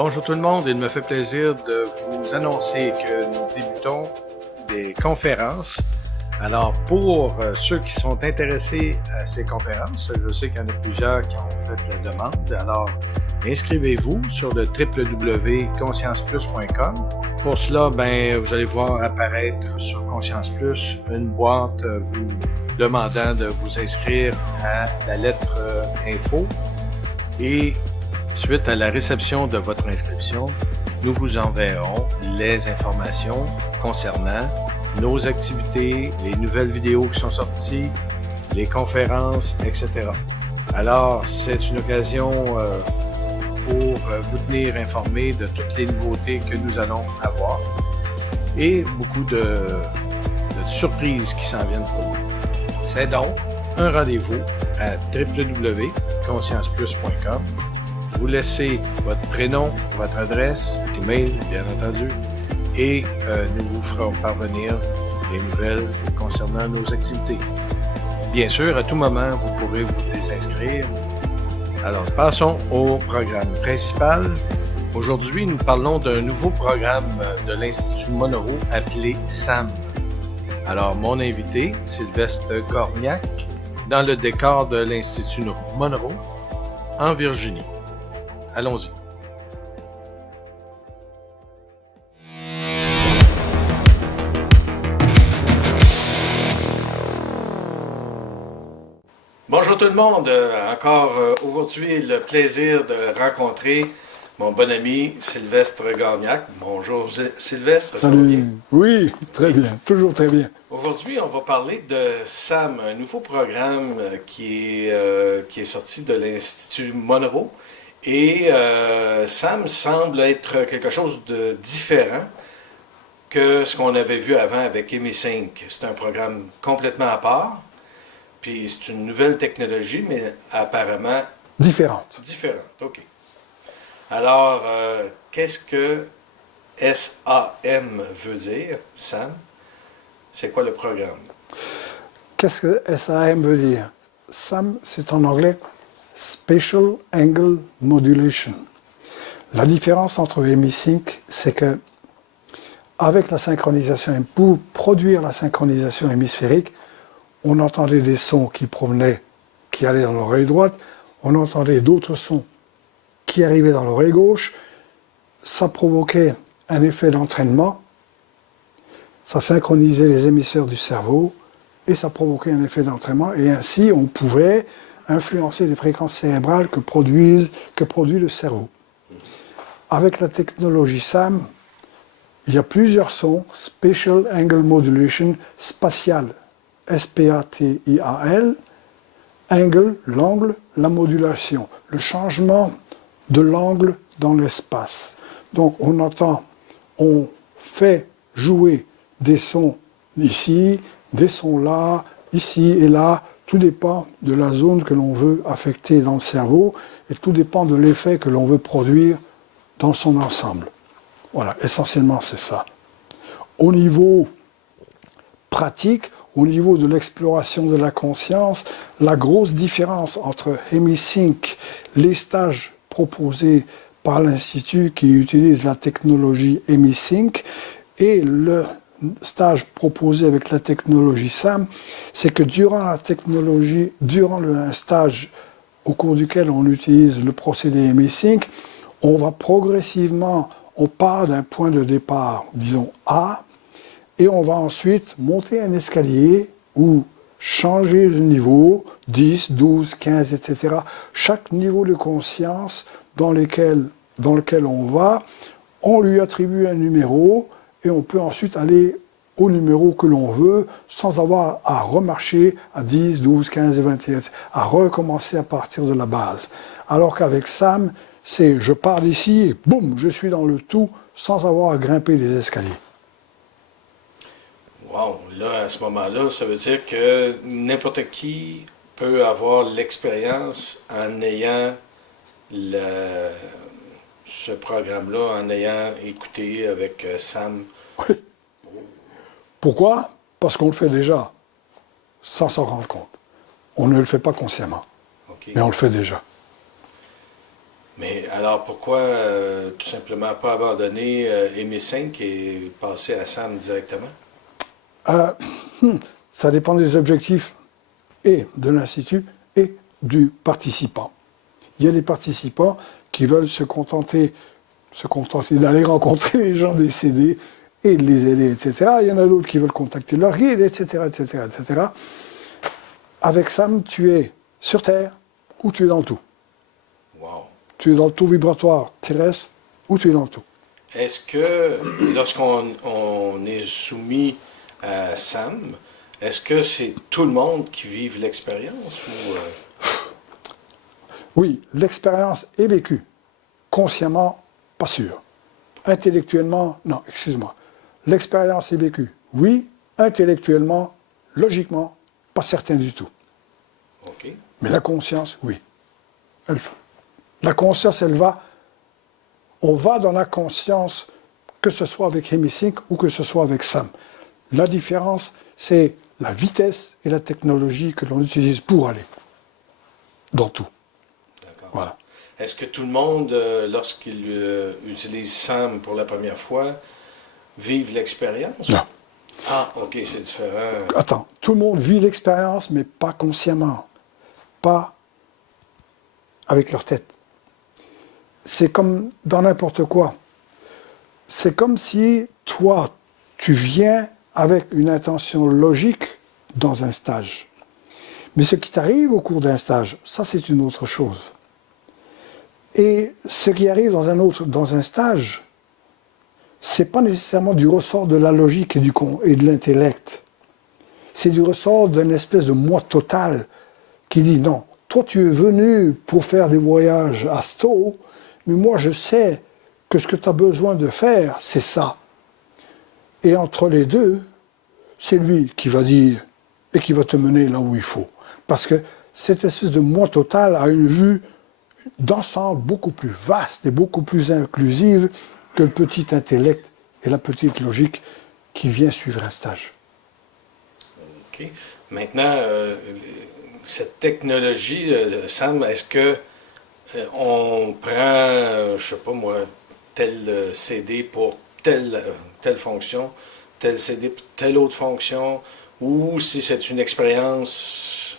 Bonjour tout le monde, il me fait plaisir de vous annoncer que nous débutons des conférences. Alors pour ceux qui sont intéressés à ces conférences, je sais qu'il y en a plusieurs qui ont fait la demande, alors inscrivez-vous sur le www.conscienceplus.com. Pour cela, vous allez voir apparaître sur Conscience Plus une boîte vous demandant de vous inscrire à la lettre info et suite à la réception de votre inscription, nous vous enverrons les informations concernant nos activités, les nouvelles vidéos qui sont sorties, les conférences, etc. Alors, c'est une occasion pour vous tenir informé de toutes les nouveautés que nous allons avoir et beaucoup de surprises qui s'en viennent pour vous. C'est donc un rendez-vous à www.conscienceplus.com. Vous laissez votre prénom, votre adresse, email, bien entendu, et nous vous ferons parvenir les nouvelles concernant nos activités. Bien sûr, à tout moment, vous pourrez vous désinscrire. Alors, passons au programme principal. Aujourd'hui, nous parlons d'un nouveau programme de l'Institut Monroe appelé SAM. Alors, mon invité, Sylvestre Gorniak, dans le décor de l'Institut Monroe, en Virginie. Allons-y. Bonjour tout le monde. Encore aujourd'hui, le plaisir de rencontrer mon bon ami Sylvestre Gorniak. Bonjour Sylvestre. Salut. Ça va bien? Oui, très bien. Toujours très bien. Aujourd'hui, on va parler de SAM, un nouveau programme qui est sorti de l'Institut Monroe. Et SAM semble être quelque chose de différent que ce qu'on avait vu avant avec EmiSync. C'est un programme complètement à part, puis c'est une nouvelle technologie, mais apparemment... Différente. Différente, OK. Alors, qu'est-ce que SAM veut dire, SAM? C'est quoi le programme? Qu'est-ce que SAM veut dire? SAM, c'est en anglais Spatial Angle Modulation. La différence entre EmiSync, c'est que avec la synchronisation, pour produire la synchronisation hémisphérique, on entendait des sons qui allaient dans l'oreille droite, on entendait d'autres sons qui arrivaient dans l'oreille gauche, ça provoquait un effet d'entraînement, ça synchronisait les hémisphères du cerveau, et ça provoquait un effet d'entraînement, et ainsi on pouvait influencer les fréquences cérébrales que produit le cerveau. Avec la technologie SAM, il y a plusieurs sons, Spatial Angle Modulation, spatial, S-P-A-T-I-A-L, angle, l'angle, la modulation, le changement de l'angle dans l'espace. Donc on fait jouer des sons ici, des sons là, ici et là. Tout dépend de la zone que l'on veut affecter dans le cerveau et tout dépend de l'effet que l'on veut produire dans son ensemble. Voilà, essentiellement c'est ça. Au niveau pratique, au niveau de l'exploration de la conscience, la grosse différence entre EmiSync, les stages proposés par l'Institut qui utilise la technologie EmiSync et le stage proposé avec la technologie SAM, c'est que durant un stage au cours duquel on utilise le procédé EmiSync, on va progressivement, on part d'un point de départ, disons A, et on va ensuite monter un escalier ou changer de niveau, 10, 12, 15, etc. Chaque niveau de conscience dans lequel on va, on lui attribue un numéro, et on peut ensuite aller au numéro que l'on veut sans avoir à remarcher à 10, 12, 15 et 21, à recommencer à partir de la base. Alors qu'avec SAM, c'est je pars d'ici et boum, je suis dans le tout sans avoir à grimper les escaliers. Wow, là, à ce moment-là, ça veut dire que n'importe qui peut avoir l'expérience en ayant ce programme-là, en ayant écouté avec SAM. Oui. Pourquoi? Parce qu'on le fait déjà, sans s'en rendre compte. On ne le fait pas consciemment, mais on le fait déjà. Mais alors pourquoi tout simplement pas abandonner ME5 et passer à SAM directement? Euh, Ça dépend des objectifs et de l'Institut et du participant. Il y a des participants qui veulent se contenter d'aller rencontrer les gens décédés et de les aider, etc. Il y en a d'autres qui veulent contacter leur guide, etc., etc., etc. Avec Sam, tu es sur Terre ou tu es dans le tout. Wow. Tu es dans le taux vibratoire terrestre ou tu es dans le tout. Est-ce que lorsqu'on est soumis à SAM, est-ce que c'est tout le monde qui vive l'expérience ou Oui, l'expérience est vécue. Consciemment, pas sûr. Intellectuellement, non, excuse-moi. L'expérience est vécue. Oui, intellectuellement, logiquement, pas certain du tout. OK. Mais la conscience, oui. La conscience, on va dans la conscience, que ce soit avec Hemisync ou que ce soit avec Sam. La différence, c'est la vitesse et la technologie que l'on utilise pour aller dans tout. D'accord. Voilà. Est-ce que tout le monde, lorsqu'il utilise SAM pour la première fois, vive l'expérience? Non. Ah, OK, c'est différent. Attends, tout le monde vit l'expérience, mais pas consciemment. Pas avec leur tête. C'est comme dans n'importe quoi. C'est comme si toi, tu viens avec une intention logique dans un stage. Mais ce qui t'arrive au cours d'un stage, ça c'est une autre chose. Et ce qui arrive dans un stage, c'est pas nécessairement du ressort de la logique et de l'intellect. C'est du ressort d'une espèce de moi total qui dit non, toi tu es venu pour faire des voyages astro, mais moi je sais que ce que tu as besoin de faire, c'est ça. Et entre les deux, c'est lui qui va dire et qui va te mener là où il faut. Parce que cette espèce de moi total a une vue d'ensemble beaucoup plus vaste et beaucoup plus inclusive que le petit intellect et la petite logique qui vient suivre un stage. OK. Maintenant, cette technologie, Sam, est-ce que on prend, je sais pas moi, tel CD pour telle fonction, tel CD pour telle autre fonction, ou si c'est une expérience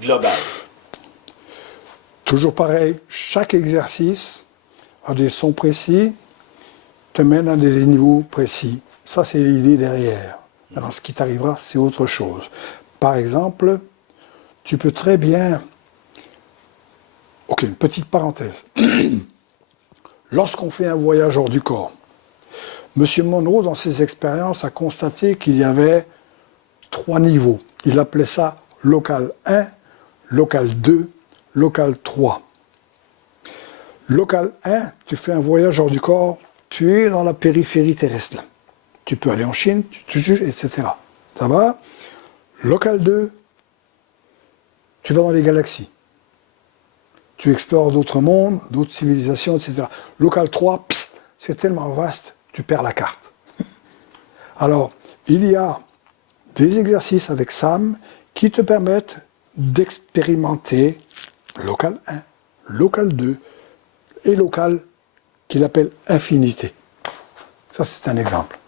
globale? Toujours pareil, chaque exercice a des sons précis, te mène à des niveaux précis. Ça, c'est l'idée derrière. Alors, ce qui t'arrivera, c'est autre chose. Par exemple, tu peux très bien... Ok, une petite parenthèse. Lorsqu'on fait un voyage hors du corps, M. Monroe, dans ses expériences, a constaté qu'il y avait 3 niveaux. Il appelait ça local 1, local 2, local 3. Local 1, tu fais un voyage hors du corps, tu es dans la périphérie terrestre. Tu peux aller en Chine, tu juges, etc. Ça va? Local 2, tu vas dans les galaxies. Tu explores d'autres mondes, d'autres civilisations, etc. Local 3, c'est tellement vaste, tu perds la carte. Alors, il y a des exercices avec Sam qui te permettent d'expérimenter local 1, local 2 et local qu'il appelle infinité. Ça, c'est un exemple.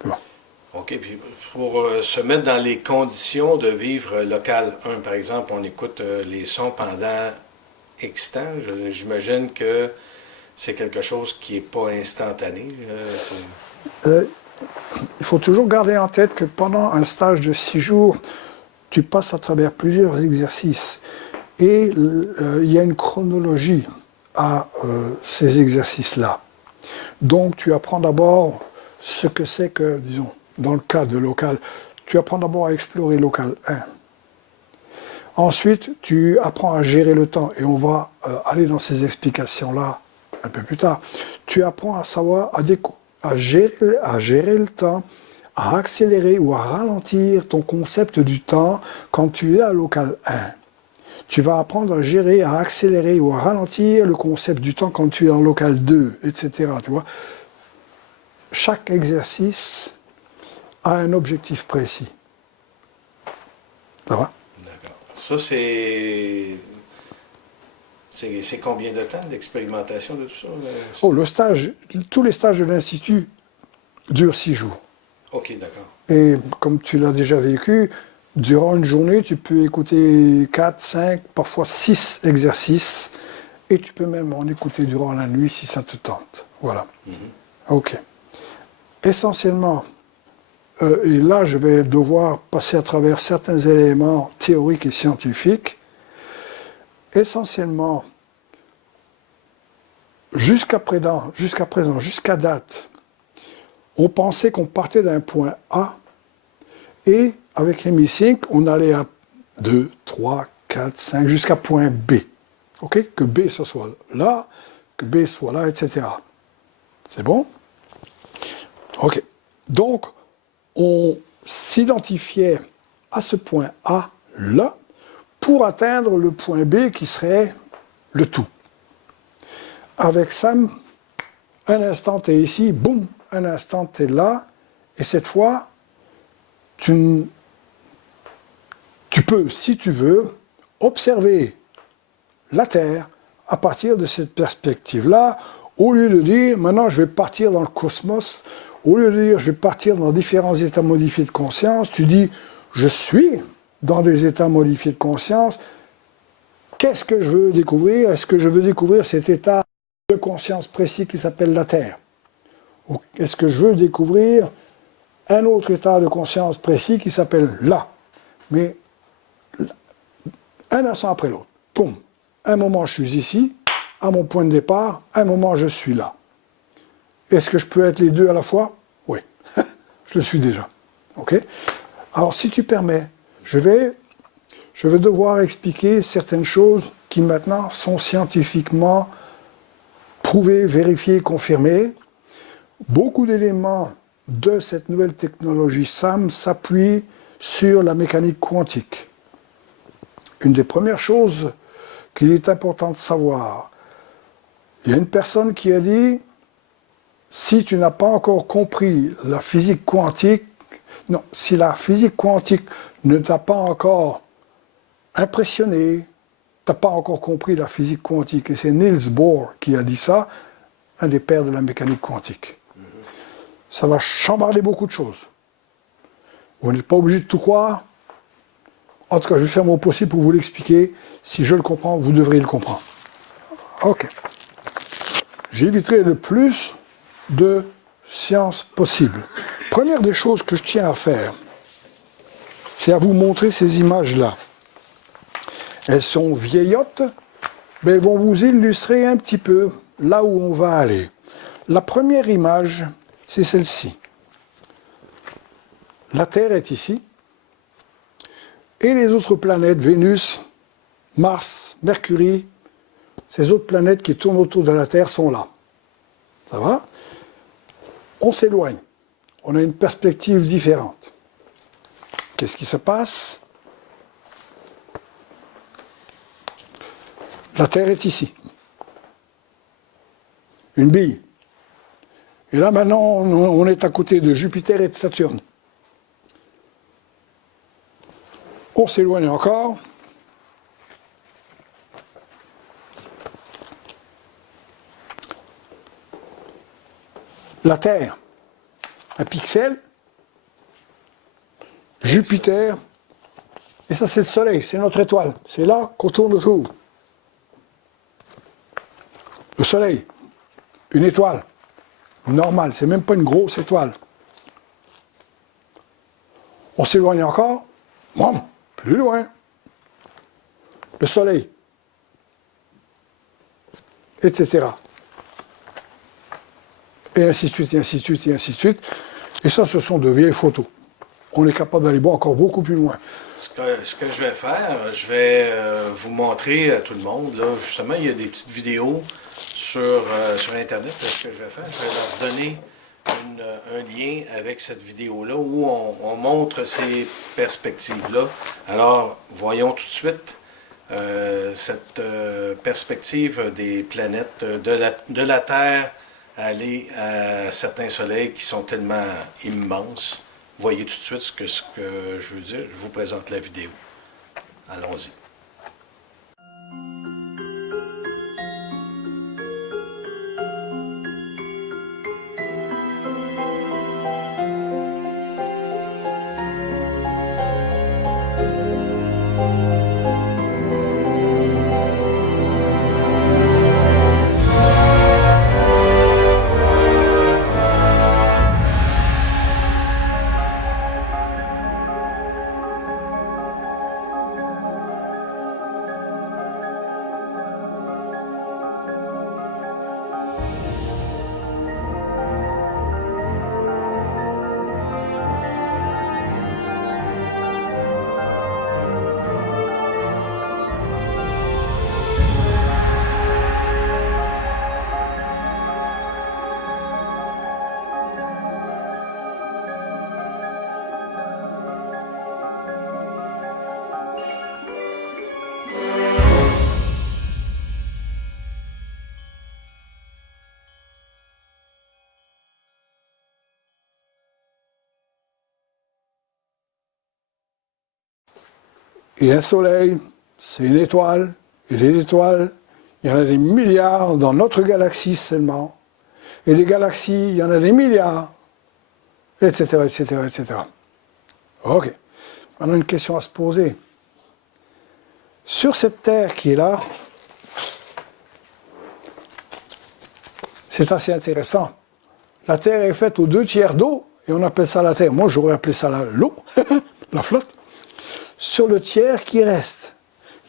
OK, puis pour se mettre dans les conditions de vivre local 1, par exemple, on écoute les sons pendant X temps. J'imagine que c'est quelque chose qui n'est pas instantané. Il faut toujours garder en tête que pendant un stage de 6 jours, tu passes à travers plusieurs exercices. Et il y a une chronologie à ces exercices-là. Donc tu apprends d'abord ce que c'est que, disons, dans le cas de local, tu apprends d'abord à explorer local 1. Ensuite, tu apprends à gérer le temps, et on va aller dans ces explications-là un peu plus tard. Tu apprends à savoir, à gérer le temps, à accélérer ou à ralentir ton concept du temps quand tu es à local 1. Tu vas apprendre à gérer, à accélérer ou à ralentir le concept du temps quand tu es en local 2, etc. Tu vois? Chaque exercice a un objectif précis. Ça va? D'accord. Ça, c'est C'est combien de temps d'expérimentation de tout ça? Oh, tous les stages de l'Institut durent 6 jours. OK, d'accord. Et comme tu l'as déjà vécu, durant une journée, tu peux écouter 4, 5, parfois 6 exercices. Et tu peux même en écouter durant la nuit si ça te tente. Voilà. OK. Essentiellement, et là je vais devoir passer à travers certains éléments théoriques et scientifiques. Essentiellement, jusqu'à date, on pensait qu'on partait d'un point A et avec l'hémisync, on allait à 2, 3, 4, 5, jusqu'à point B. OK? Que B ce soit là, que B soit là, etc. C'est bon? OK. Donc, on s'identifiait à ce point A là pour atteindre le point B qui serait le tout. Avec Sam, un instant tu es ici, boum, un instant tu es là, et cette fois, tu peux, si tu veux, observer la Terre à partir de cette perspective-là, au lieu de dire, maintenant je vais partir dans le cosmos, au lieu de dire, je vais partir dans différents états modifiés de conscience, tu dis, je suis dans des états modifiés de conscience, qu'est-ce que je veux découvrir? Est-ce que je veux découvrir cet état de conscience précis qui s'appelle la Terre? Ou est-ce que je veux découvrir un autre état de conscience précis qui s'appelle là? Mais un instant après l'autre, boum, un moment je suis ici, à mon point de départ, un moment je suis là. Est-ce que je peux être les deux à la fois? Oui, je le suis déjà. Ok? Alors si tu permets, je vais devoir expliquer certaines choses qui maintenant sont scientifiquement prouvées, vérifiées, confirmées. Beaucoup d'éléments de cette nouvelle technologie SAM s'appuient sur la mécanique quantique. Une des premières choses qu'il est important de savoir, il y a une personne qui a dit, si tu n'as pas encore compris la physique quantique, non, si la physique quantique ne t'a pas encore impressionné, tu n'as pas encore compris la physique quantique, et c'est Niels Bohr qui a dit ça, un des pères de la mécanique quantique. Ça va chambarder beaucoup de choses. Vous n'êtes pas obligé de tout croire. En tout cas, je vais faire mon possible pour vous l'expliquer. Si je le comprends, vous devriez le comprendre. Ok. J'éviterai le plus de sciences possible. Première des choses que je tiens à faire, c'est à vous montrer ces images-là. Elles sont vieillottes, mais elles vont vous illustrer un petit peu là où on va aller. La première image, c'est celle-ci. La Terre est ici, et les autres planètes, Vénus, Mars, Mercure, ces autres planètes qui tournent autour de la Terre sont là. Ça va? On s'éloigne. On a une perspective différente. Qu'est-ce qui se passe? La Terre est ici. Une bille. Et là, maintenant, on est à côté de Jupiter et de Saturne. On s'éloigne encore. La Terre, un pixel. Jupiter. Et ça, c'est le Soleil, c'est notre étoile. C'est là qu'on tourne autour. Le Soleil, une étoile. Normale, c'est même pas une grosse étoile. On s'éloigne encore. Bon, plus loin. Le Soleil. Etc. Et ainsi de suite, et ainsi de suite, et ainsi de suite. Et ça, ce sont de vieilles photos. On est capable d'aller encore beaucoup plus loin. Ce que je vais faire, je vais vous montrer à tout le monde. Là, justement, il y a des petites vidéos sur Internet. Là, ce que je vais faire, je vais leur donner un lien avec cette vidéo-là où on montre ces perspectives-là. Alors, voyons tout de suite cette perspective des planètes, de la Terre aller à certains soleils qui sont tellement immenses. Voyez tout de suite ce que je veux dire. Je vous présente la vidéo. Allons-y. Et un soleil, c'est une étoile. Et les étoiles, il y en a des milliards dans notre galaxie seulement. Et les galaxies, il y en a des milliards. Etc., etc., etc. Ok. Maintenant, une question à se poser. Sur cette Terre qui est là, c'est assez intéressant. La Terre est faite aux 2/3 d'eau, et on appelle ça la Terre. Moi, j'aurais appelé ça l'eau, la flotte. Sur le tiers qui reste,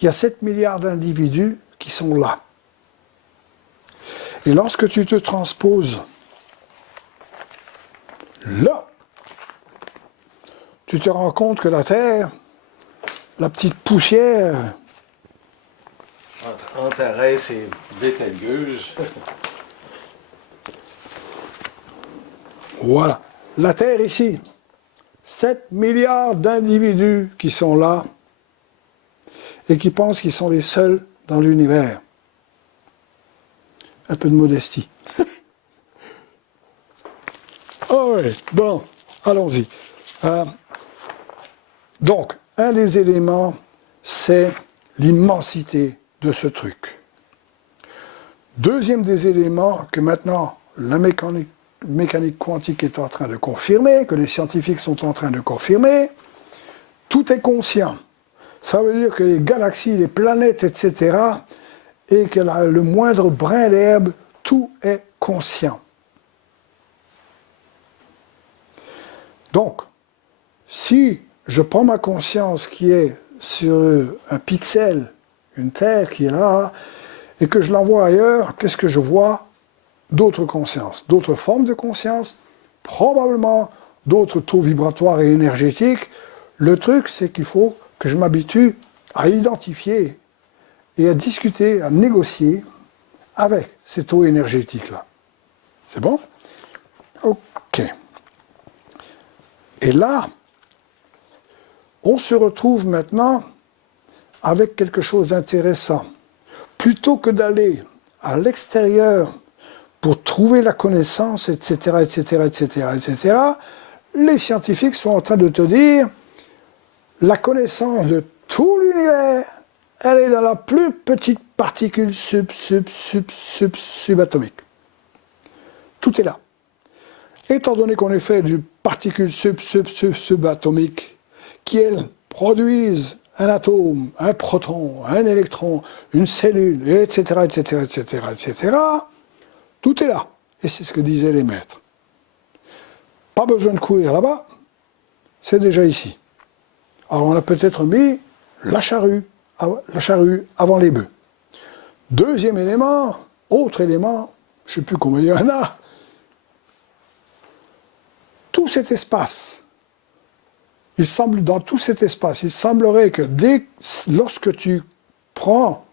il y a 7 milliards d'individus qui sont là. Et lorsque tu te transposes là, tu te rends compte que la Terre, la petite poussière, Antares et Bételgeuse. voilà, la Terre ici, 7 milliards d'individus qui sont là et qui pensent qu'ils sont les seuls dans l'univers. Un peu de modestie. Oh oui, bon, allons-y. Donc, un des éléments, c'est l'immensité de ce truc. Deuxième des éléments que maintenant la mécanique quantique est en train de confirmer, que les scientifiques sont en train de confirmer, tout est conscient. Ça veut dire que les galaxies, les planètes, etc., et que le moindre brin d'herbe, tout est conscient. Donc, si je prends ma conscience qui est sur un pixel, une Terre qui est là, et que je l'envoie ailleurs, qu'est-ce que je vois? D'autres consciences, d'autres formes de conscience, probablement d'autres taux vibratoires et énergétiques. Le truc, c'est qu'il faut que je m'habitue à identifier et à discuter, à négocier avec ces taux énergétiques-là. C'est bon? Ok. Et là, on se retrouve maintenant avec quelque chose d'intéressant. Plutôt que d'aller à l'extérieur pour trouver la connaissance, etc., etc., etc., etc., les scientifiques sont en train de te dire la connaissance de tout l'univers, elle est dans la plus petite particule subatomique. Tout est là. Étant donné qu'on est fait de particules subatomiques qui, elles, produisent un atome, un proton, un électron, une cellule, etc., etc., etc., etc., tout est là. Et c'est ce que disaient les maîtres. Pas besoin de courir là-bas, c'est déjà ici. Alors on a peut-être mis la charrue avant les bœufs. Deuxième élément, autre élément, je ne sais plus combien il y en a, tout cet espace, dans tout cet espace, il semblerait que lorsque tu prends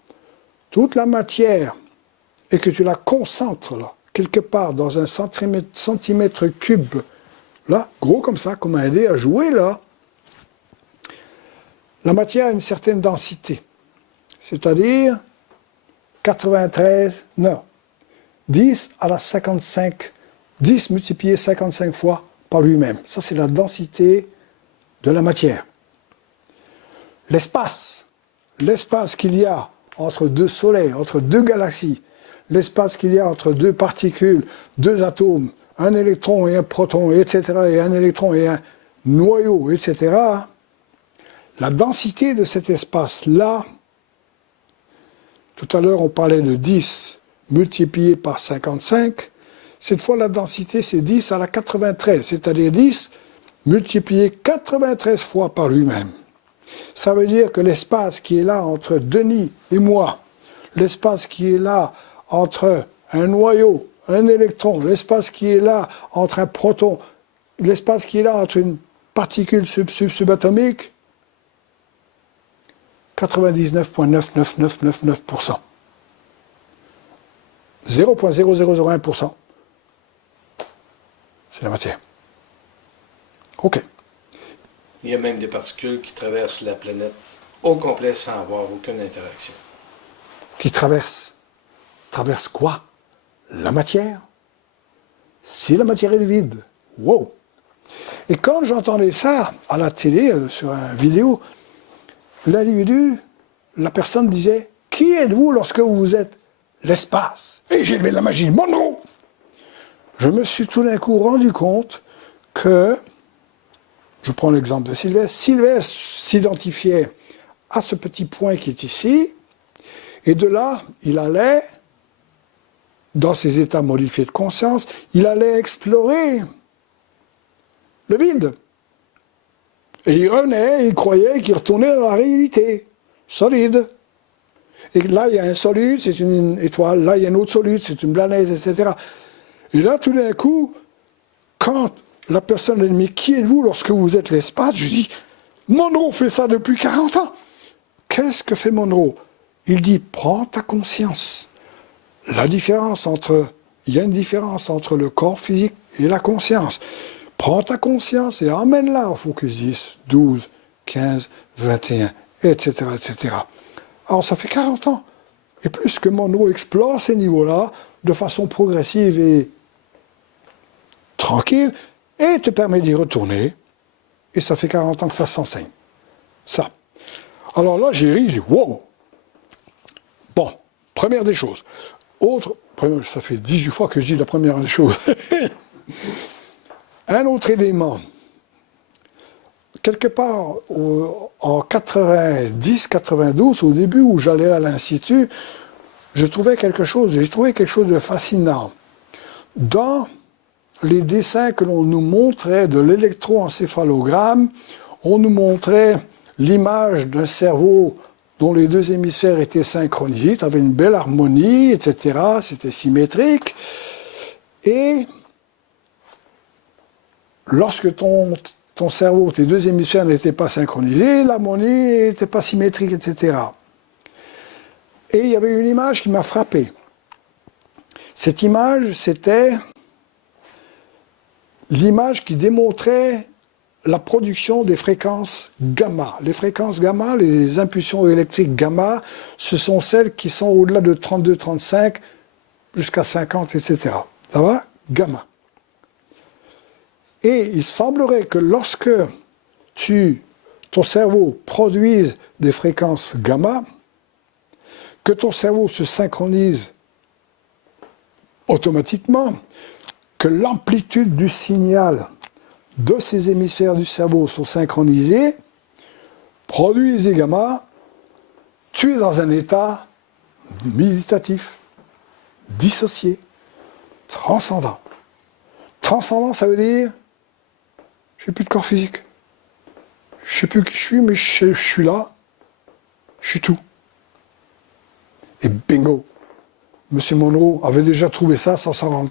toute la matière et que tu la concentres là, quelque part dans un centimètre cube, là, gros comme ça, comme un dé à jouer là, la matière a une certaine densité, c'est-à-dire 10 à la 55, 10 multiplié 55 fois par lui-même. Ça, c'est la densité de la matière. L'espace qu'il y a entre deux soleils, entre deux galaxies, l'espace qu'il y a entre deux particules, deux atomes, un électron et un proton, etc., et un électron et un noyau, etc., la densité de cet espace-là, tout à l'heure on parlait de 10 multiplié par 55, cette fois la densité c'est 10 à la 93, c'est-à-dire 10 multiplié 93 fois par lui-même. Ça veut dire que l'espace qui est là entre Denis et moi, l'espace qui est là entre un noyau, un électron, l'espace qui est là entre un proton, l'espace qui est là entre une particule subatomique, 99,99999%. 0,0001%. C'est la matière. OK. Il y a même des particules qui traversent la planète au complet sans avoir aucune interaction. Qui traversent. Traversent quoi? La matière. Si la matière est vide. Wow! Et quand j'entendais ça à la télé, sur une vidéo, l'individu, la personne disait « Qui êtes-vous lorsque vous êtes l'espace ?» Et j'ai levé la magie, Monroe. Je me suis tout d'un coup rendu compte que, je prends l'exemple de Sylvestre, Sylvestre s'identifiait à ce petit point qui est ici, et de là, il allait, dans ses états modifiés de conscience, il allait explorer le vide. Et il revenait, il croyait qu'il retournait dans la réalité, solide. Et là, il y a un solide, c'est une étoile, là, il y a un autre solide, c'est une planète, etc. Et là, tout d'un coup, quand la personne a dit « Mais qui êtes-vous lorsque vous êtes l'espace ?» Je dis « Monroe fait ça depuis 40 ans. » Qu'est-ce que fait Monroe? Il dit « Prends ta conscience. » Il y a une différence entre le corps physique et la conscience. Prends ta conscience et emmène-la au focus 10, 12, 15, 21, etc., etc. Alors ça fait 40 ans. Et plus que Monroe explore ces niveaux-là de façon progressive et tranquille, et te permet d'y retourner. Et ça fait 40 ans que ça s'enseigne. Ça. Alors là, j'ai ri, j'ai dit, wow! Bon, première des choses. Ça fait 18 fois que je dis la première des choses. Un autre élément. Quelque part, en 90-92, au début où j'allais à l'Institut, j'ai trouvé quelque chose de fascinant. Dans les dessins que l'on nous montrait de l'électroencéphalogramme, on nous montrait l'image d'un cerveau dont les deux hémisphères étaient synchronisés, tu avais une belle harmonie, etc., c'était symétrique. Et lorsque ton cerveau, tes deux hémisphères n'étaient pas synchronisés, l'harmonie n'était pas symétrique, etc. Et il y avait une image qui m'a frappé. Cette image, c'était l'image qui démontrait la production des fréquences gamma. Les fréquences gamma, les impulsions électriques gamma, ce sont celles qui sont au-delà de 32, 35, jusqu'à 50, etc. Ça va? Gamma. Et il semblerait que lorsque ton cerveau produise des fréquences gamma, que ton cerveau se synchronise automatiquement, que l'amplitude du signal de ces hémisphères du cerveau sont synchronisés, produisent des gamma, tu es dans un état méditatif, dissocié, transcendant. Transcendant, ça veut dire, je n'ai plus de corps physique. Je ne sais plus qui je suis, mais je suis là, je suis tout. Et bingo, M. Monroe avait déjà trouvé ça sans s'en rendre.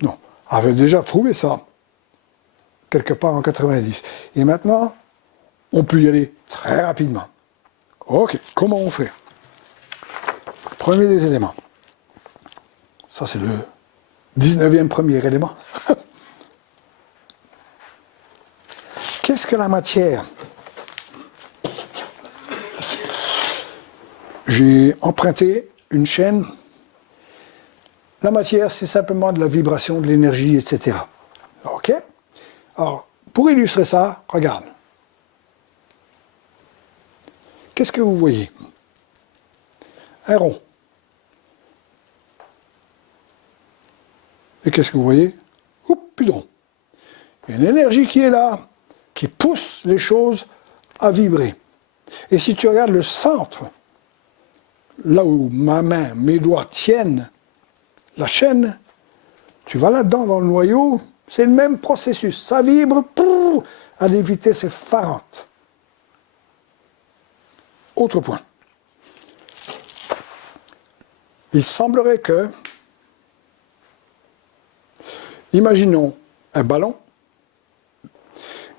Non, avait déjà trouvé ça, quelque part en 90. Et maintenant, on peut y aller très rapidement. Ok, comment on fait? Premier des éléments. Ça, c'est le 19e premier élément. Qu'est-ce que la matière? J'ai emprunté une chaîne. La matière, c'est simplement de la vibration, de l'énergie, etc. OK? Alors, pour illustrer ça, regarde. Qu'est-ce que vous voyez? Un rond. Et qu'est-ce que vous voyez? Oups, plus de rond. Il y a une énergie qui est là, qui pousse les choses à vibrer. Et si tu regardes le centre, là où ma main, mes doigts tiennent la chaîne, tu vas là-dedans dans le noyau, c'est le même processus. Ça vibre à des vitesses effarantes. Autre point. Il semblerait que, imaginons un ballon,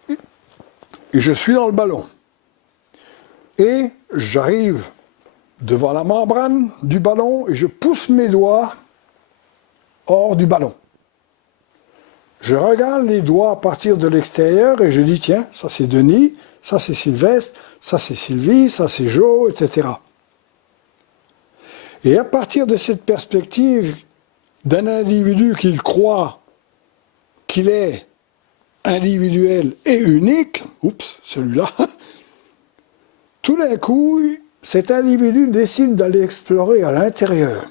et je suis dans le ballon, et j'arrive devant la membrane du ballon et je pousse mes doigts hors du ballon. Je regarde les doigts à partir de l'extérieur et je dis, tiens, ça c'est Denis, ça c'est Sylvestre, ça c'est Sylvie, ça c'est Joe, etc. Et à partir de cette perspective d'un individu qu'il croit qu'il est individuel et unique, oups, celui-là, Tout d'un coup, cet individu décide d'aller explorer à l'intérieur.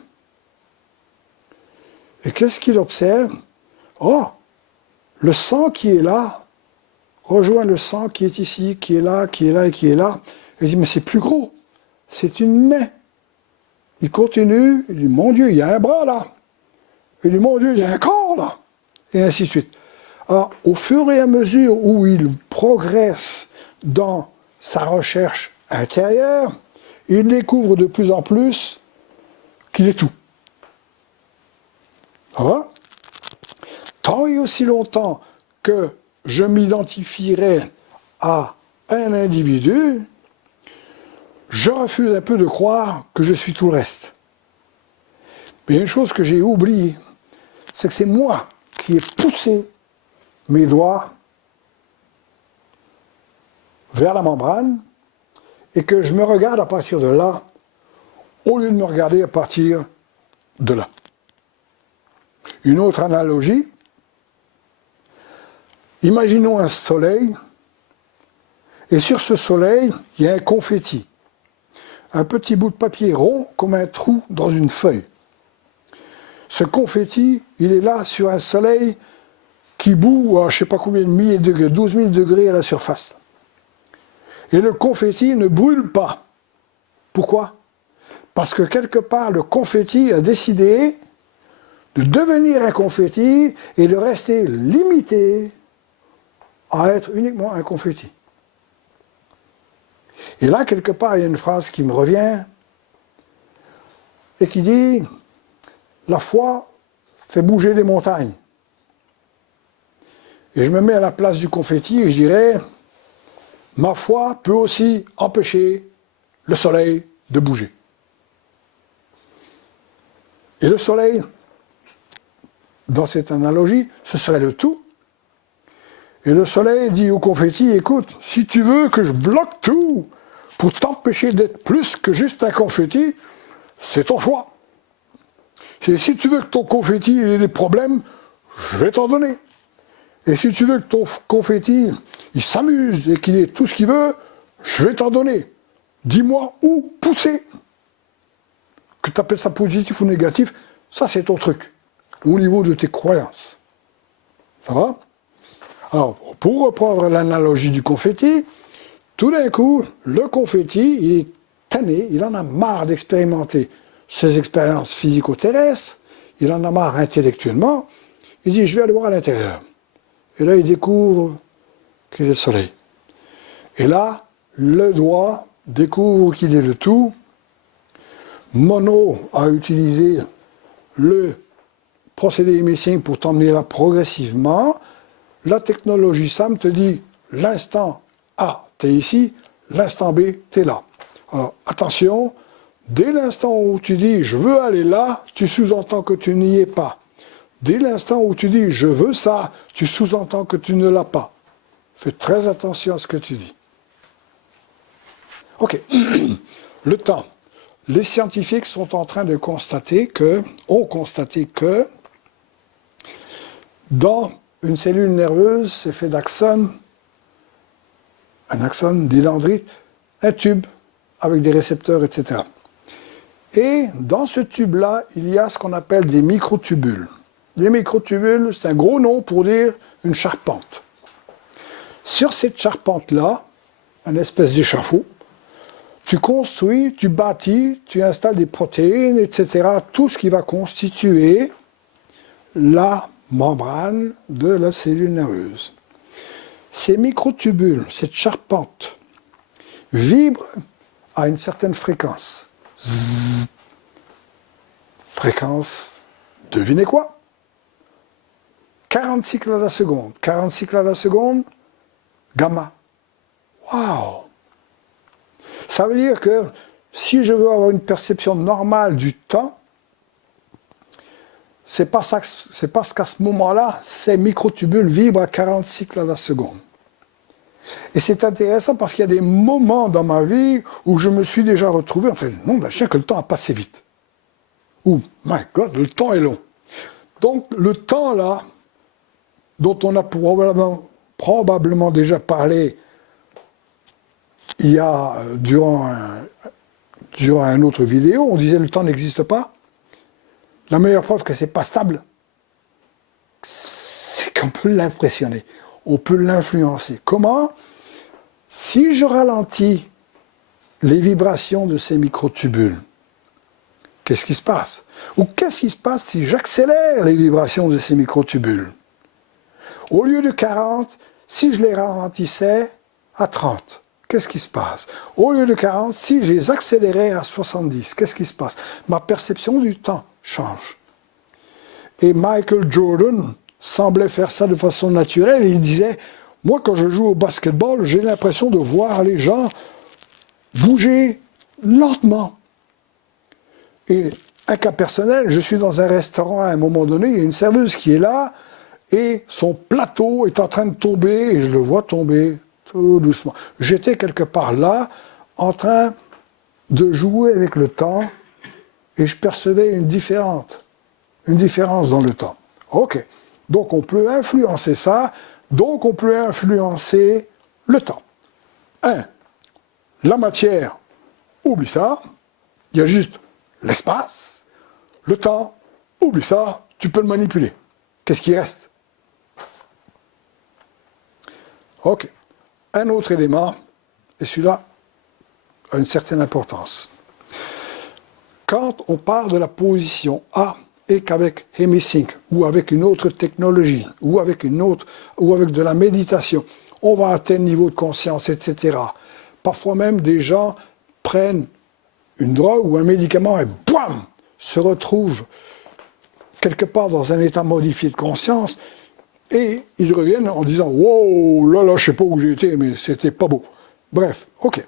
Et qu'est-ce qu'il observe? Oh, le sang qui est là rejoint le sang qui est ici, qui est là, qui est là et qui est là. Il dit, mais c'est plus gros, c'est une main. Il continue, il dit, mon Dieu, il y a un bras là. Il dit, mon Dieu, il y a un corps là. Et ainsi de suite. Alors, au fur et à mesure où il progresse dans sa recherche intérieure, il découvre de plus en plus qu'il est tout. Ça va? Tant et aussi longtemps que je m'identifierai à un individu, je refuse un peu de croire que je suis tout le reste. Mais une chose que j'ai oubliée, c'est que c'est moi qui ai poussé mes doigts vers la membrane et que je me regarde à partir de là au lieu de me regarder à partir de là. Une autre analogie, imaginons un soleil et sur ce soleil, il y a un confetti. Un petit bout de papier rond comme un trou dans une feuille. Ce confetti, il est là sur un soleil qui bout à je ne sais pas combien de milliers de degrés, 12 000 degrés à la surface. Et le confetti ne brûle pas. Pourquoi? Parce que quelque part, le confetti a décidé de devenir un confetti et de rester limité à être uniquement un confetti. Et là, quelque part, il y a une phrase qui me revient et qui dit « La foi fait bouger les montagnes ». Et je me mets à la place du confetti et je dirais « Ma foi peut aussi empêcher le soleil de bouger ». Et le soleil, dans cette analogie, ce serait le tout. Et le soleil dit au confetti, écoute, si tu veux que je bloque tout pour t'empêcher d'être plus que juste un confetti, c'est ton choix. Et si tu veux que ton confetti ait des problèmes, je vais t'en donner. Et si tu veux que ton confetti, il s'amuse et qu'il ait tout ce qu'il veut, je vais t'en donner. Dis-moi où pousser. Que tu appelles ça positif ou négatif, ça c'est ton truc. Au niveau de tes croyances. Ça va? Alors, pour reprendre l'analogie du confetti, tout d'un coup, le confetti, il est tanné, il en a marre d'expérimenter ses expériences physico-terrestres, il en a marre intellectuellement, il dit, je vais aller voir à l'intérieur. Et là, il découvre qu'il est le soleil. Et là, le doigt découvre qu'il est le tout. Monod a utilisé le procédé émissing pour t'emmener là progressivement. La technologie SAM te dit l'instant A, tu es ici, l'instant B, tu es là. Alors attention, dès l'instant où tu dis je veux aller là, tu sous-entends que tu n'y es pas. Dès l'instant où tu dis je veux ça, tu sous-entends que tu ne l'as pas. Fais très attention à ce que tu dis. Ok, le temps. Les scientifiques sont en train de ont constaté que dans une cellule nerveuse, c'est fait d'axones, un axone, des dendrites, un tube avec des récepteurs, etc. Et dans ce tube-là, il y a ce qu'on appelle des microtubules. Les microtubules, c'est un gros nom pour dire une charpente. Sur cette charpente-là, une espèce d'échafaud, tu construis, tu bâtis, tu installes des protéines, etc. Tout ce qui va constituer la membrane de la cellule nerveuse. Ces microtubules, cette charpente, vibrent à une certaine fréquence. Zzz. Fréquence, devinez quoi? 40 cycles à la seconde. 40 cycles à la seconde, gamma. Waouh! Ça veut dire que si je veux avoir une perception normale du temps, c'est parce qu'à ce moment-là, ces microtubules vibrent à 40 cycles à la seconde. Et c'est intéressant parce qu'il y a des moments dans ma vie où je me suis déjà retrouvé en fait, non, chien, que le temps a passé vite. Ou, my God, le temps est long. Donc, le temps là, dont on a probablement déjà parlé il y a, durant une autre vidéo, on disait le temps n'existe pas. La meilleure preuve que c'est pas stable, c'est qu'on peut l'impressionner, on peut l'influencer. Comment? Si je ralentis les vibrations de ces microtubules, qu'est-ce qui se passe? Ou qu'est-ce qui se passe si j'accélère les vibrations de ces microtubules? Au lieu de 40, si je les ralentissais à 30, qu'est-ce qui se passe? Au lieu de 40, si je les accélérais à 70, qu'est-ce qui se passe? Ma perception du temps change. Et Michael Jordan semblait faire ça de façon naturelle. Il disait, moi quand je joue au basketball, j'ai l'impression de voir les gens bouger lentement. Et un cas personnel, je suis dans un restaurant à un moment donné, il y a une serveuse qui est là, et son plateau est en train de tomber, et je le vois tomber tout doucement. J'étais quelque part là, en train de jouer avec le temps, et je percevais une différence dans le temps. Ok, donc on peut influencer ça, donc on peut influencer le temps. 1. La matière, oublie ça, il y a juste l'espace, le temps, oublie ça, tu peux le manipuler. Qu'est-ce qui reste? Ok. Un autre élément, et celui-là a une certaine importance. Quand on part de la position A et qu'avec HemiSync, ou avec une autre technologie, ou avec de la méditation, on va à tel niveau de conscience, etc. Parfois même, des gens prennent une drogue ou un médicament et boum, se retrouvent quelque part dans un état modifié de conscience et ils reviennent en disant « Wow, là, je sais pas où j'ai été, mais c'était pas beau. » Bref, ok.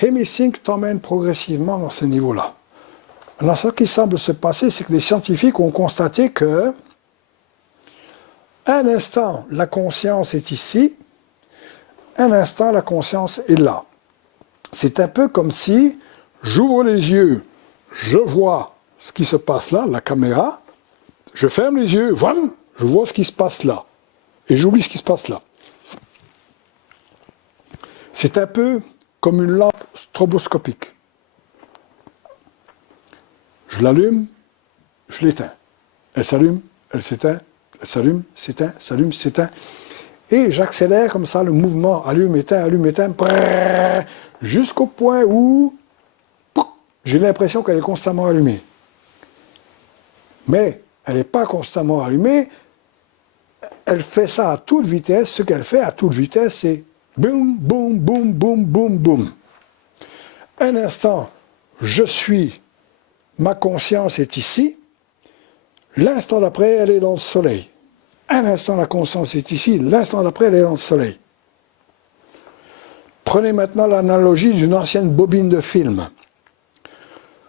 HemiSync t'emmène progressivement dans ce niveau-là. Alors, ce qui semble se passer, c'est que les scientifiques ont constaté que un instant, la conscience est ici, un instant, la conscience est là. C'est un peu comme si j'ouvre les yeux, je vois ce qui se passe là, la caméra, je ferme les yeux, voilà, je vois ce qui se passe là, et j'oublie ce qui se passe là. C'est un peu comme une lampe stroboscopique. Je l'allume, je l'éteins. Elle s'allume, elle s'éteint, elle s'allume, s'éteint. Et j'accélère comme ça le mouvement, allume, éteint, jusqu'au point où j'ai l'impression qu'elle est constamment allumée. Mais elle n'est pas constamment allumée, elle fait ça à toute vitesse. Ce qu'elle fait à toute vitesse, c'est boum, boum, boum, boum, boum, boum. Un instant, ma conscience est ici. L'instant d'après, elle est dans le soleil. Un instant, la conscience est ici. L'instant d'après, elle est dans le soleil. Prenez maintenant l'analogie d'une ancienne bobine de film.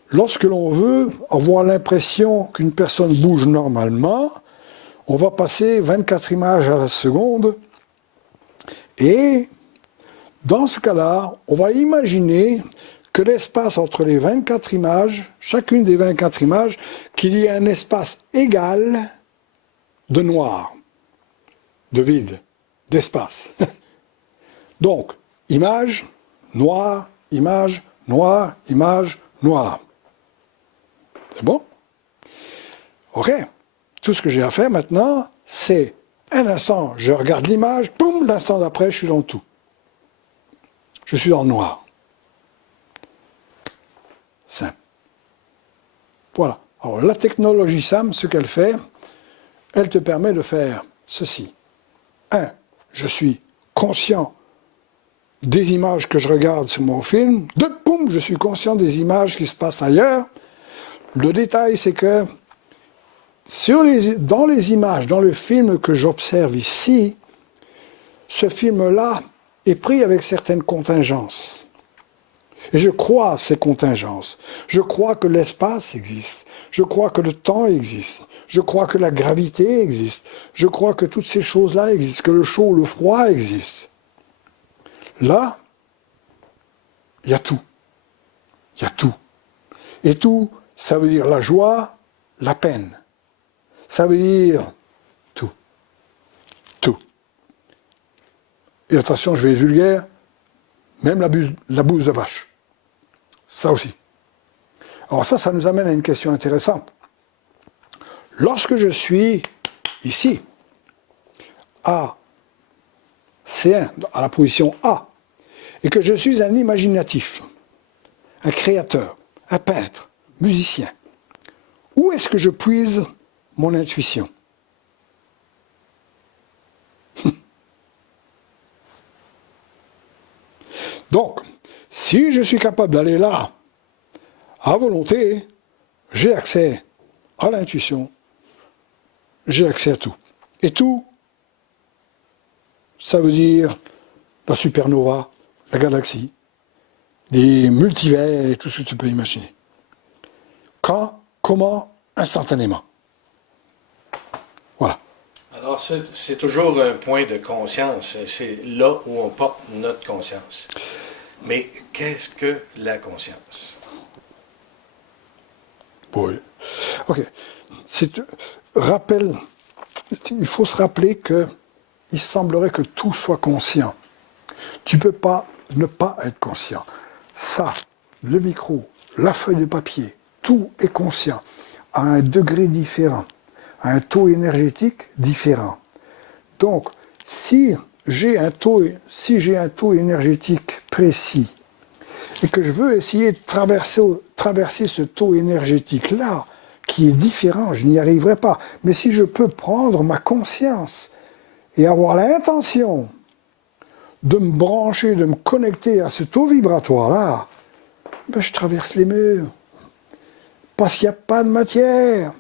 Lorsque l'on veut avoir l'impression qu'une personne bouge normalement, on va passer 24 images à la seconde et dans ce cas-là, on va imaginer que l'espace entre les 24 images, chacune des 24 images, qu'il y ait un espace égal de noir, de vide, d'espace. Donc, image, noir, image, noir, image, noir. C'est bon? Ok. Tout ce que j'ai à faire maintenant, c'est un instant, je regarde l'image, boum, l'instant d'après, je suis dans le tout. Je suis dans le noir. Simple. Voilà. Alors, la technologie SAM, ce qu'elle fait, elle te permet de faire ceci. 1. Je suis conscient des images que je regarde sur mon film. 2. Boum, je suis conscient des images qui se passent ailleurs. Le détail, c'est que dans les images, dans le film que j'observe ici, ce film-là est pris avec certaines contingences. Et je crois à ces contingences. Je crois que l'espace existe. Je crois que le temps existe. Je crois que la gravité existe. Je crois que toutes ces choses-là existent, que le chaud, le froid existent. Là, il y a tout. Il y a tout. Et tout, ça veut dire la joie, la peine. Ça veut dire tout. Tout. Et attention, je vais être vulgaire, même la bouse de vache. Ça aussi. Alors ça nous amène à une question intéressante. Lorsque je suis ici, à C1, à la position A, et que je suis un imaginatif, un créateur, un peintre, musicien, où est-ce que je puise mon intuition? Donc, si je suis capable d'aller là, à volonté, j'ai accès à l'intuition, j'ai accès à tout. Et tout, ça veut dire la supernova, la galaxie, les multivers et tout ce que tu peux imaginer. Quand, comment, instantanément. Voilà. Alors, c'est toujours un point de conscience. C'est là où on porte notre conscience. Mais qu'est-ce que la conscience? Oui. Ok. Il faut se rappeler qu'il semblerait que tout soit conscient. Tu ne peux pas ne pas être conscient. Ça, le micro, la feuille de papier, tout est conscient, à un degré différent, à un taux énergétique différent. Donc, si j'ai un taux énergétique précis et que je veux essayer de traverser ce taux énergétique-là, qui est différent, je n'y arriverai pas. Mais si je peux prendre ma conscience et avoir l'intention de me brancher, de me connecter à ce taux vibratoire-là, ben je traverse les murs. Parce qu'il n'y a pas de matière.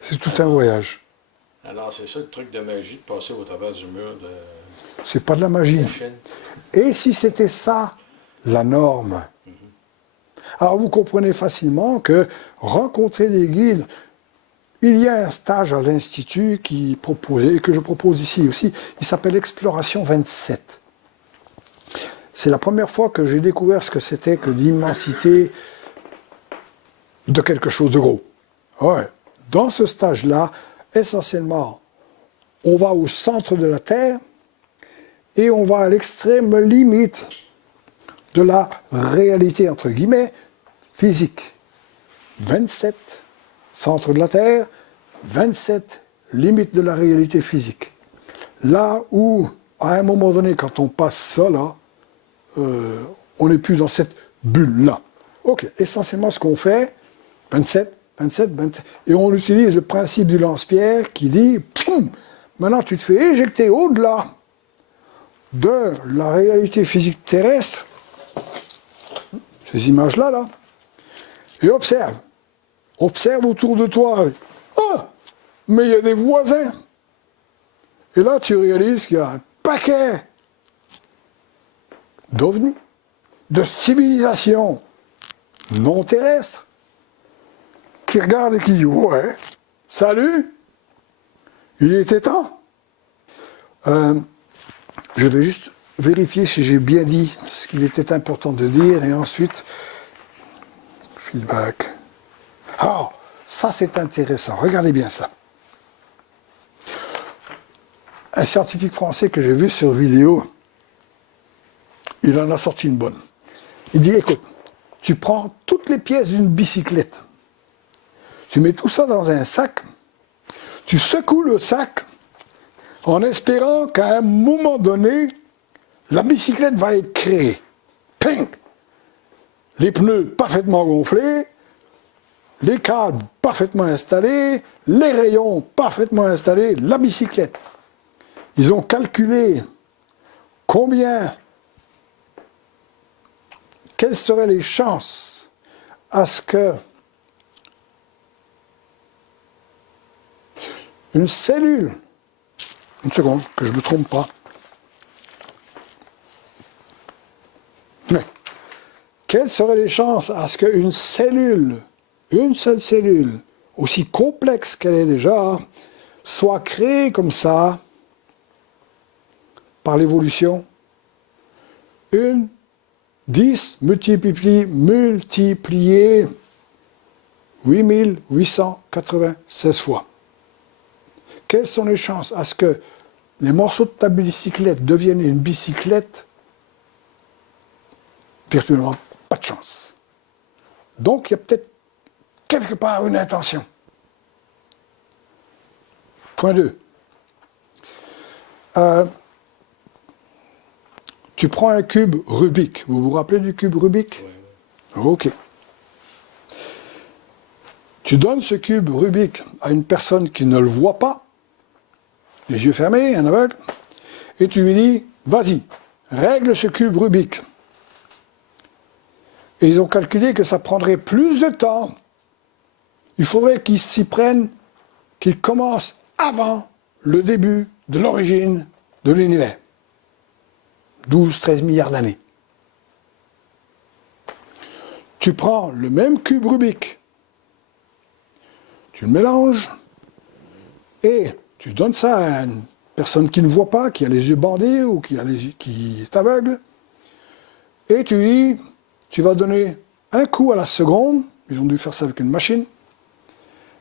C'est tout un voyage. Alors, c'est ça le truc de magie, de passer au travers du mur de... C'est pas de la magie. Et si c'était ça, la norme? Alors vous comprenez facilement que rencontrer des guides, il y a un stage à l'Institut que je propose ici aussi, il s'appelle Exploration 27. C'est la première fois que j'ai découvert ce que c'était que l'immensité de quelque chose de gros. Ouais. Dans ce stage-là, essentiellement, on va au centre de la Terre et on va à l'extrême limite de la réalité, entre guillemets, physique. 27, centre de la Terre, 27, limite de la réalité physique. Là où, à un moment donné, quand on passe ça, là, on n'est plus dans cette bulle-là. Ok, essentiellement ce qu'on fait, 27, 27, 27, et on utilise le principe du lance-pierre qui dit, poum, maintenant tu te fais éjecter au-delà de la réalité physique terrestre, ces images-là, là, et observe. Observe autour de toi. Ah, mais il y a des voisins. Et là, tu réalises qu'il y a un paquet d'ovnis, de civilisations non terrestres, qui regardent et qui disent « Ouais, salut, il était temps. » Je vais juste vérifier si j'ai bien dit ce qu'il était important de dire, et ensuite, feedback. Ah, ça c'est intéressant, regardez bien ça. Un scientifique français que j'ai vu sur vidéo, il en a sorti une bonne. Il dit, écoute, tu prends toutes les pièces d'une bicyclette, tu mets tout ça dans un sac, tu secoues le sac en espérant qu'à un moment donné, la bicyclette va être créée. Ping! Les pneus parfaitement gonflés, les câbles parfaitement installés, les rayons parfaitement installés, la bicyclette. Ils ont calculé quelles seraient les chances à ce que une cellule, une seconde, que je ne me trompe pas, mais quelles seraient les chances à ce qu'une cellule, une seule cellule, aussi complexe qu'elle est déjà, soit créée comme ça, par l'évolution, 10 multiplié 8896 fois. Quelles sont les chances à ce que les morceaux de ta bicyclette deviennent une bicyclette, virtuellement pas de chance. Donc il y a peut-être quelque part une intention. Point 2. Tu prends un cube Rubik. Vous vous rappelez du cube Rubik? Oui. Ok. Tu donnes ce cube Rubik à une personne qui ne le voit pas, les yeux fermés, un aveugle, et tu lui dis, vas-y, règle ce cube Rubik. Et ils ont calculé que ça prendrait plus de temps. Il faudrait qu'ils s'y prennent, qu'ils commencent avant le début de l'origine de l'univers. 12-13 milliards d'années. Tu prends le même cube Rubik, tu le mélanges, et tu donnes ça à une personne qui ne voit pas, qui a les yeux bandés ou qui est aveugle, et tu dis, tu vas donner un coup à la seconde, ils ont dû faire ça avec une machine,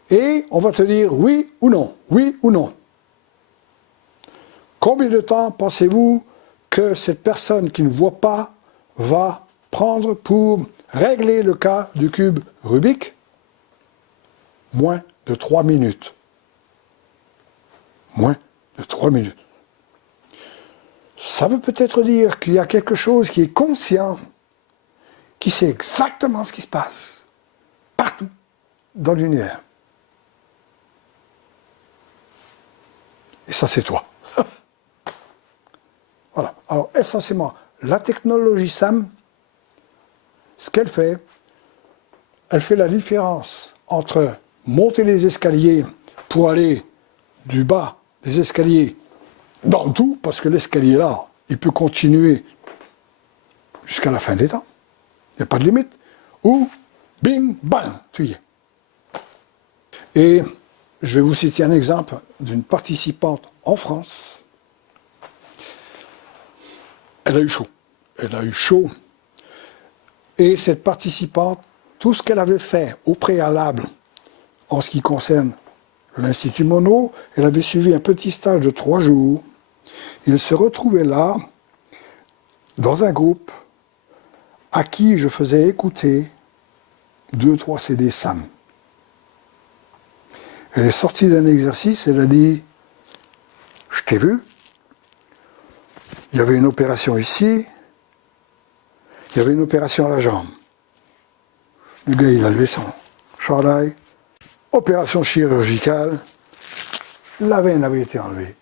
et on va te dire oui ou non, oui ou non. Combien de temps pensez-vous que cette personne qui ne voit pas va prendre pour régler le cas du cube Rubik? Moins de 3 minutes. Moins de 3 minutes. Ça veut peut-être dire qu'il y a quelque chose qui est conscient, qui sait exactement ce qui se passe, partout dans l'univers. Et ça, c'est toi. Voilà. Alors, essentiellement, la technologie SAM, ce qu'elle fait, elle fait la différence entre monter les escaliers pour aller du bas des escaliers dans le tout, parce que l'escalier là, il peut continuer jusqu'à la fin des temps. Il n'y a pas de limite. Ou, bing, bang, tu y es. Et je vais vous citer un exemple d'une participante en France. Elle a eu chaud. Elle a eu chaud. Et cette participante, tout ce qu'elle avait fait au préalable, en ce qui concerne l'Institut Monod, elle avait suivi un petit stage de 3 jours. Elle se retrouvait là, dans un groupe, à qui je faisais écouter 2-3 CD SAM. Elle est sortie d'un exercice, elle a dit « Je t'ai vu, il y avait une opération ici, il y avait une opération à la jambe. Le gars, il a levé son chandail, opération chirurgicale, la veine avait été enlevée.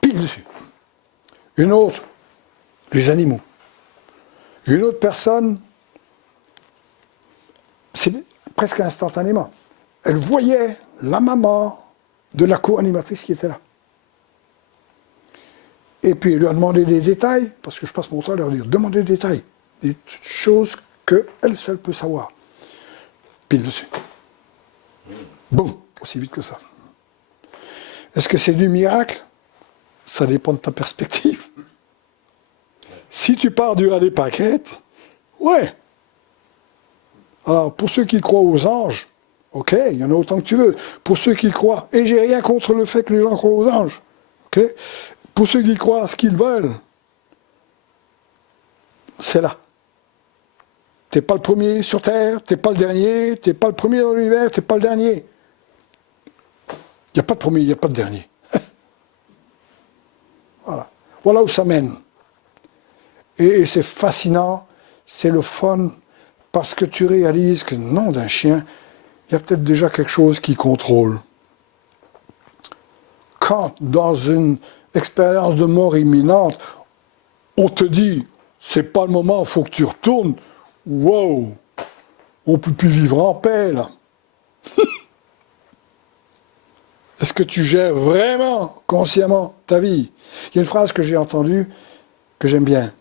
Pile dessus. Une autre, les animaux. Une autre personne, c'est presque instantanément. Elle voyait la maman de la co-animatrice qui était là. Et puis elle lui a demandé des détails, parce que je passe mon temps à leur dire, demandez des détails, des choses qu'elle seule peut savoir. Pile dessus. Boum, aussi vite que ça. Est-ce que c'est du miracle? Ça dépend de ta perspective. Si tu pars du ras des pâquerettes, ouais. Alors, pour ceux qui croient aux anges, ok, il y en a autant que tu veux. Pour ceux qui croient, et j'ai rien contre le fait que les gens croient aux anges, ok. Pour ceux qui croient à ce qu'ils veulent, c'est là. T'es pas le premier sur Terre, t'es pas le dernier, t'es pas le premier dans l'univers, t'es pas le dernier. Il n'y a pas de premier, il n'y a pas de dernier. Voilà. Voilà où ça mène. Et c'est fascinant, c'est le fun, parce que tu réalises que, nom d'un chien, il y a peut-être déjà quelque chose qui contrôle. Quand, dans une expérience de mort imminente, on te dit, c'est pas le moment, il faut que tu retournes, wow, on ne peut plus vivre en paix, là. Est-ce que tu gères vraiment, consciemment, ta vie? Il y a une phrase que j'ai entendue, que j'aime bien.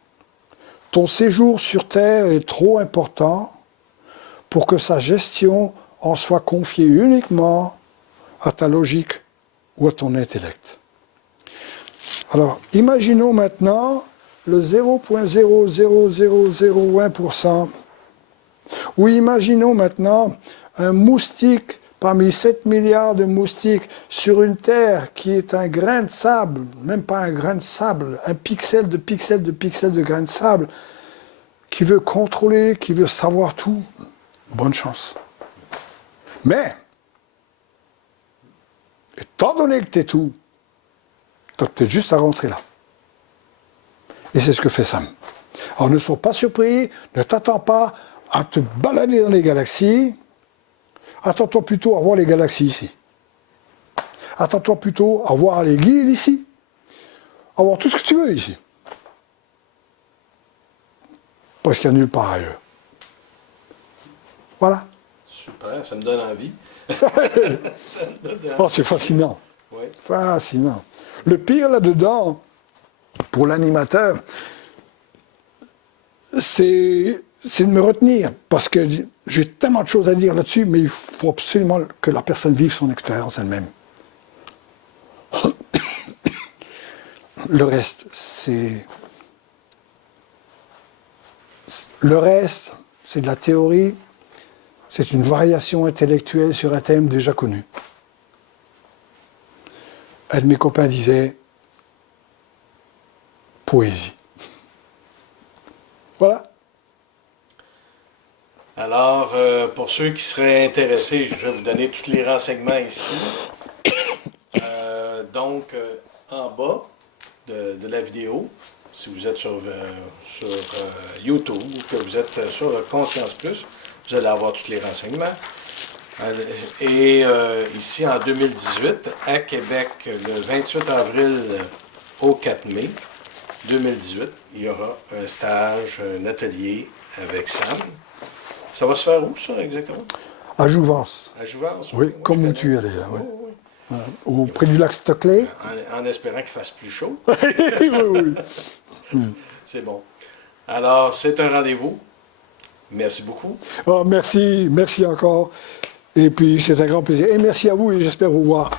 Ton séjour sur Terre est trop important pour que sa gestion en soit confiée uniquement à ta logique ou à ton intellect. Alors, imaginons maintenant le 0,00001%, ou imaginons maintenant un moustique parmi 7 milliards de moustiques sur une terre qui est un grain de sable, même pas un grain de sable, un pixel de pixel de pixel de grain de sable, qui veut contrôler, qui veut savoir tout, bonne chance. Mais, étant donné que tu es tout, tu as peut-être juste à rentrer là. Et c'est ce que fait Sam. Alors ne sois pas surpris, ne t'attends pas à te balader dans les galaxies. Attends-toi plutôt à voir les galaxies ici. Attends-toi plutôt à voir les guides ici. À voir tout ce que tu veux ici. Parce qu'il n'y a nulle part ailleurs. Voilà. Super, ça me donne envie. Ça me donne envie. Oh, c'est fascinant. Oui. Fascinant. Le pire là-dedans, pour l'animateur, c'est de me retenir. Parce que j'ai tellement de choses à dire là-dessus, mais il faut absolument que la personne vive son expérience elle-même. Le reste, c'est de la théorie, c'est une variation intellectuelle sur un thème déjà connu. Un de mes copains disait poésie. Voilà. Alors, pour ceux qui seraient intéressés, je vais vous donner tous les renseignements ici. En bas de la vidéo, si vous êtes sur YouTube ou que vous êtes sur Conscience Plus, vous allez avoir tous les renseignements. Et ici, en 2018, à Québec, le 28 avril au 4 mai 2018, il y aura un stage, un atelier avec Sam. Ça va se faire où, ça, exactement? À Jouvence. À Jouvence? Oui, Moi, comme je où tu es connais. allé. Oui, Ouais. oui. Auprès du lac Stockley. En espérant qu'il fasse plus chaud. Oui. C'est bon. Alors, c'est un rendez-vous. Merci beaucoup. Oh, merci encore. Et puis, c'est un grand plaisir. Et merci à vous et j'espère vous voir